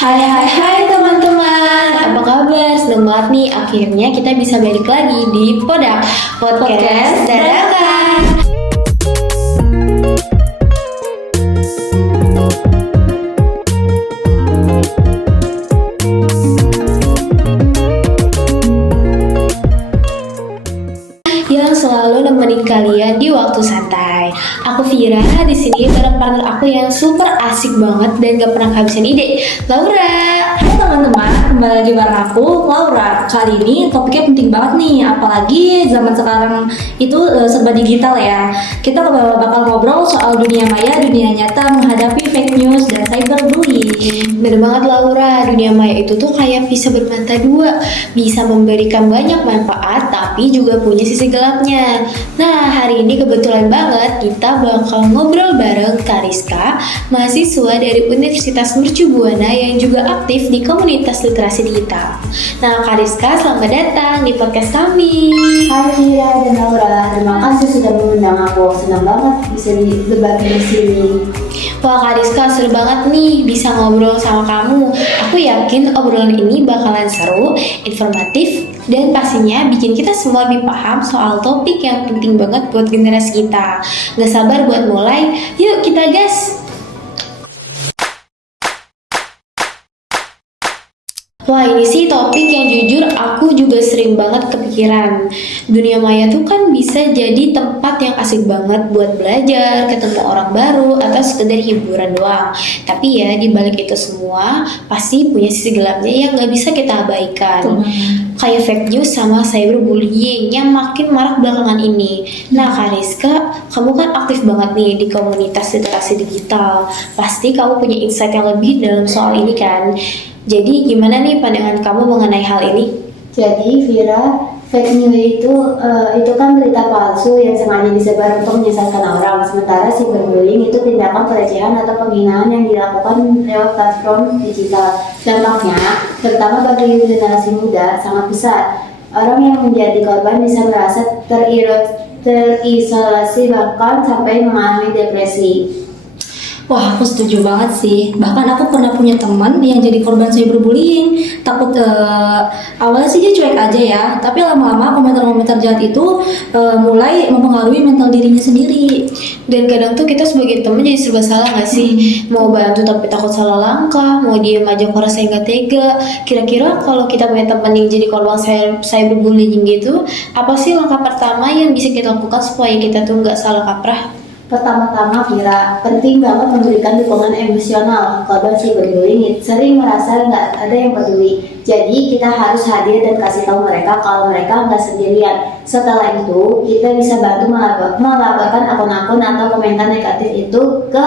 Hai teman-teman, apa kabar? Seneng banget nih, akhirnya kita bisa balik lagi di Podak Podcast Dadakan. Yang selalu nemenin kalian di waktu santai. Aku Vira, di sini bareng partner aku yang super asik banget dan gak pernah kehabisan ide, Laura. Hai teman-teman, kembali lagi bareng aku, Laura. Kali ini topiknya penting banget nih, apalagi zaman sekarang itu serba digital ya. Kita bakal ngobrol soal dunia maya, dunia nyata menghadapi fake news dan cyberbullying. Bener banget Laura, dunia maya itu tuh kayak bisa bermata dua, bisa memberikan banyak manfaat tapi juga punya sisi gelapnya. Nah, hari ini kebetulan banget kita bakal ngobrol bareng Kariska, mahasiswa dari Universitas Mercu Buana yang juga aktif di komunitas literasi digital. Nah, Kariska, selamat datang di podcast kami. Hai Kira dan Laura, terima kasih sudah mengundang aku. Senang banget bisa berbagi di sini. Wah Kariska, seru banget nih bisa ngobrol sama kamu. Aku yakin obrolan ini bakalan seru, informatif, dan pastinya bikin kita semua lebih paham soal topik yang penting banget buat generasi kita. Gak sabar buat mulai, yuk kita gas! Wah ini sih topik yang jujur aku juga sering banget kepikiran. Dunia maya tuh kan bisa jadi tempat yang asik banget buat belajar, ketemu orang baru, atau sekedar hiburan doang. Tapi ya di balik itu semua pasti punya sisi gelapnya yang gak bisa kita abaikan. Kayak fake news sama cyberbullying yang makin marak belakangan ini. Nah Kariska, kamu kan aktif banget nih di komunitas literasi digital. Pasti kamu punya insight yang lebih dalam soal ini kan? Jadi gimana nih pandangan kamu mengenai hal ini? Jadi Vira, fake news itu kan berita palsu yang sengaja disebar untuk menyesatkan orang. Sementara cyberbullying itu tindakan pelecehan atau penghinaan yang dilakukan lewat platform digital. Dampaknya, terutama bagi generasi muda, sangat besar. Orang yang menjadi korban bisa merasa terisolasi bahkan sampai mengalami depresi. Wah, aku setuju banget sih. Bahkan aku pernah punya teman yang jadi korban cyberbullying. Takut awalnya sih dia cuek aja ya, tapi lama-lama komentar-komentar jahat itu mulai mempengaruhi mental dirinya sendiri. Dan kadang tuh kita sebagai teman jadi serba salah gak sih? Mau bantu tapi takut salah langkah, mau diem aja kok rasanya gak tega. Kira-kira kalau kita punya teman yang jadi korban cyberbullying gitu, apa sih langkah pertama yang bisa kita lakukan supaya kita tuh gak salah kaprah? Pertama-tama Vira, penting banget memberikan dukungan emosional. Korban cyberbullying sering merasa nggak ada yang peduli. Jadi kita harus hadir dan kasih tahu mereka kalau mereka nggak sendirian. Setelah itu, kita bisa bantu melaporkan akun-akun atau komentar negatif itu ke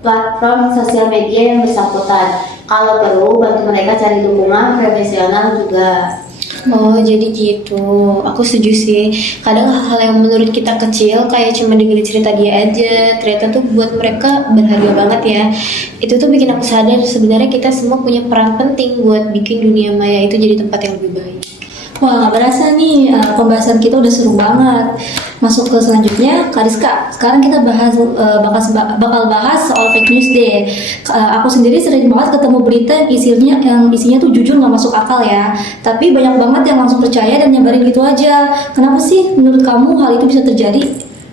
platform sosial media yang bersangkutan. Kalau perlu, bantu mereka cari dukungan profesional juga. Oh jadi gitu, aku setuju sih. Kadang hal-hal yang menurut kita kecil kayak cuma dengerin cerita dia aja, ternyata tuh buat mereka berharga banget ya. Itu tuh bikin aku sadar sebenarnya kita semua punya peran penting buat bikin dunia maya itu jadi tempat yang lebih baik. Wah, gak berasa nih pembahasan kita udah seru banget. Masuk ke selanjutnya, Kariska. Sekarang kita bakal bahas soal fake news deh. Aku sendiri sering banget ketemu berita yang isinya tuh jujur nggak masuk akal ya. Tapi banyak banget yang langsung percaya dan nyebarin gitu aja. Kenapa sih menurut kamu hal itu bisa terjadi?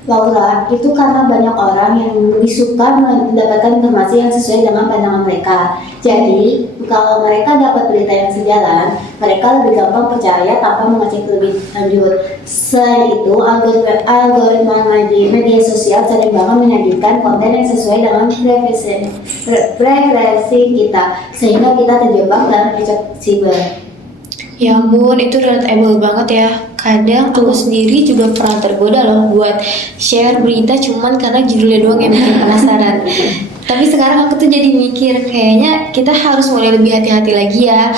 Laura, itu karena banyak orang yang lebih suka mendapatkan informasi yang sesuai dengan pandangan mereka. Jadi, kalau mereka dapat berita yang sejalan, mereka lebih gampang percaya tanpa mengecek lebih lanjut. Selain itu, algoritma media sosial sering banget menyajikan konten yang sesuai dengan preferensi kita, sehingga kita terjebak dalam jejak siber. Ya ampun, itu relatable banget ya. Kadang aku sendiri juga pernah tergoda loh buat share berita cuman karena judulnya doang yang bikin penasaran. Tapi sekarang aku tuh jadi mikir kayaknya kita harus mulai lebih hati-hati lagi ya.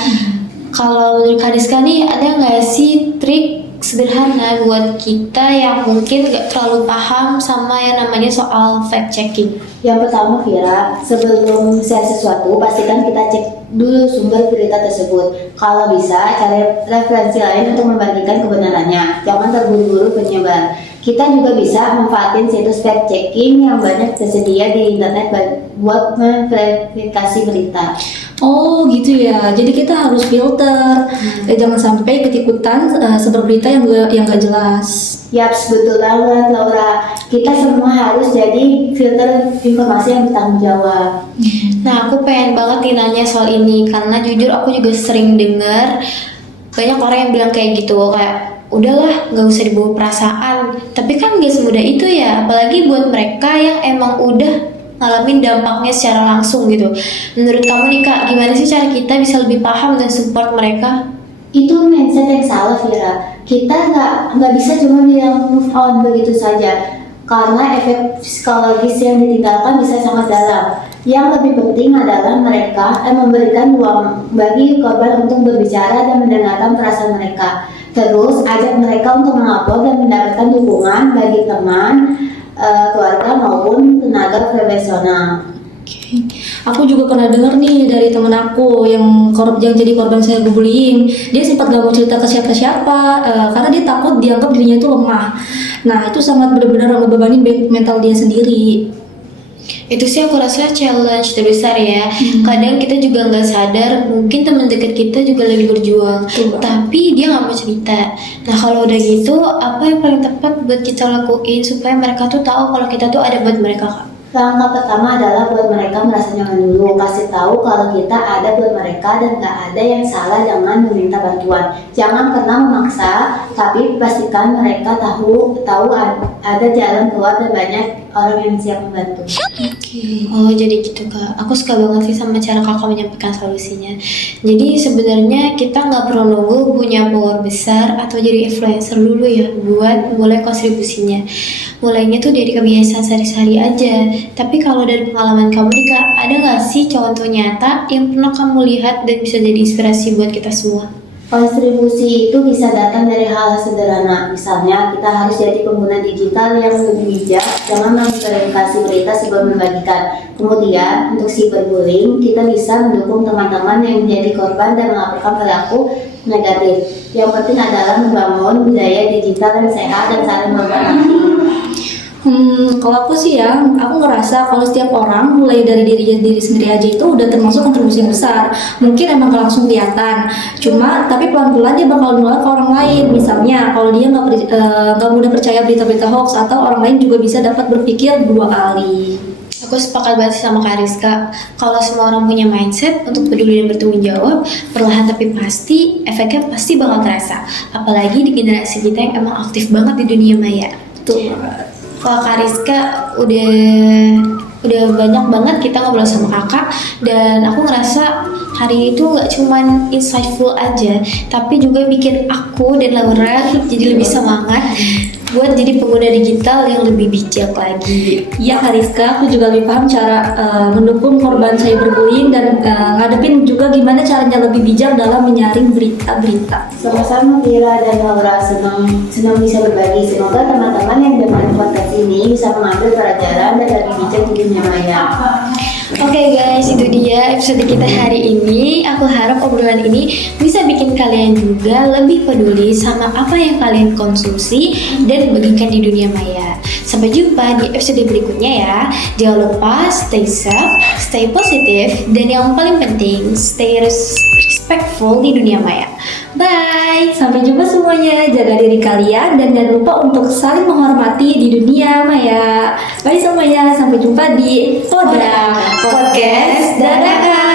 Kalau menurut Kariska nih, ada nggak sih trik sederhana buat kita yang mungkin nggak terlalu paham sama yang namanya soal fact checking? Yang pertama Vira, sebelum share sesuatu, pastikan kita cek dulu sumber berita tersebut. Kalau bisa, cari referensi lain untuk membandingkan kebenarannya. Jangan terburu-buru penyebar. Kita juga bisa manfaatin situs fact checking yang banyak tersedia di internet buat memverifikasi berita. Oh gitu ya. Jadi kita harus filter, jangan sampai ikut-ikutan sebar berita yang gak jelas. Yaps, betul banget Laura. Kita semua harus jadi filter informasi yang bertanggung jawab. Nah, aku pengen banget nih nanya soal ini karena jujur aku juga sering dengar banyak orang yang bilang kayak gitu, kayak udahlah nggak usah dibawa perasaan. Tapi kan nggak semudah itu ya, apalagi buat mereka yang emang udah ngalamin dampaknya secara langsung gitu. Menurut kamu nih Kak, gimana sih cara kita bisa lebih paham dan support mereka? Itu mindset yang salah, Vira. Kita nggak bisa cuma bilang move on begitu saja, karena efek psikologis yang ditinggalkan bisa sangat dalam. Yang lebih penting adalah mereka memberikan ruang bagi korban untuk berbicara dan mendengarkan perasaan mereka. Terus ajak mereka untuk melapor dan mendapatkan dukungan bagi teman, keluarga maupun tenaga profesional. Aku juga pernah dengar nih dari temen aku yang jadi korban cyberbullying. Dia sempat gak mau cerita ke siapa-siapa karena dia takut dianggap dirinya itu lemah. Nah itu sangat benar-benar ngebebanin mental dia sendiri. Itu sih aku rasa challenge terbesar ya. Kadang kita juga nggak sadar, mungkin teman dekat kita juga lagi berjuang, tapi dia nggak mau cerita. Nah kalau udah gitu, apa yang paling tepat buat kita lakuin supaya mereka tuh tahu kalau kita tuh ada buat mereka, Kak? Langkah pertama adalah buat mereka merasa nyaman dulu. Kasih tahu kalau kita ada buat mereka dan gak ada yang salah dengan meminta bantuan. Jangan pernah memaksa, tapi pastikan mereka tahu ada jalan keluar dan banyak orang yang siap membantu. Oh jadi gitu Kak, aku suka banget sih sama cara kakak menyampaikan solusinya. Jadi sebenarnya kita nggak perlu nunggu punya power besar atau jadi influencer dulu ya buat mulai kontribusinya. Mulainya tuh dari kebiasaan sehari-hari aja. Tapi kalau dari pengalaman kamu nih Kak, ada nggak sih contoh nyata yang pernah kamu lihat dan bisa jadi inspirasi buat kita semua? Kontribusi itu bisa datang dari hal sederhana. Misalnya, kita harus jadi pengguna digital yang lebih bijak, jangan memverifikasi berita sebelum membagikan. Kemudian, untuk cyberbullying, kita bisa mendukung teman-teman yang menjadi korban dan melaporkan perilaku negatif. Yang penting adalah membangun budaya digital yang sehat dan saling menghormati. Kalau aku sih ya, aku ngerasa kalau setiap orang mulai dari diri sendiri aja itu udah termasuk kontribusi yang besar. Mungkin emang gak langsung kelihatan, tapi pelan-pelan dia bakal nolak ke orang lain. Misalnya kalau dia nggak mudah percaya berita-berita hoax, atau orang lain juga bisa dapat berpikir dua kali. Aku sepakat banget sih sama Kak Rizka. Kalau semua orang punya mindset untuk peduli dan bertanggung jawab, perlahan tapi pasti efeknya pasti bakal terasa. Apalagi di generasi kita yang emang aktif banget di dunia maya. Tuh. Kalau Kak Rizka udah banyak banget kita ngobrol sama kakak, dan aku ngerasa hari itu nggak cuman insightful aja, tapi juga bikin aku dan Laura jadi lebih semangat buat jadi pengguna digital yang lebih bijak lagi. Ya Kariska, aku juga lebih paham cara mendukung korban cyberbullying dan ngadepin juga gimana caranya lebih bijak dalam menyaring berita-berita. Sama-sama Vira dan Laura, senang bisa berbagi. Semoga teman-teman yang dengar podcast ini bisa mengambil pelajaran dan lebih bijak di dunia maya. Oke guys, itu dia episode kita hari ini. Aku harap obrolan ini bisa bikin kalian juga lebih peduli sama apa yang kalian konsumsi dan bagikan di dunia maya. Sampai jumpa di episode berikutnya ya. Jangan lupa stay safe, stay positif, dan yang paling penting stay respectful di dunia maya. Bye! Sampai jumpa semuanya, jaga diri kalian dan jangan lupa untuk saling menghormati di dunia maya. Bye semuanya, sampai jumpa di Podcast Dadakan.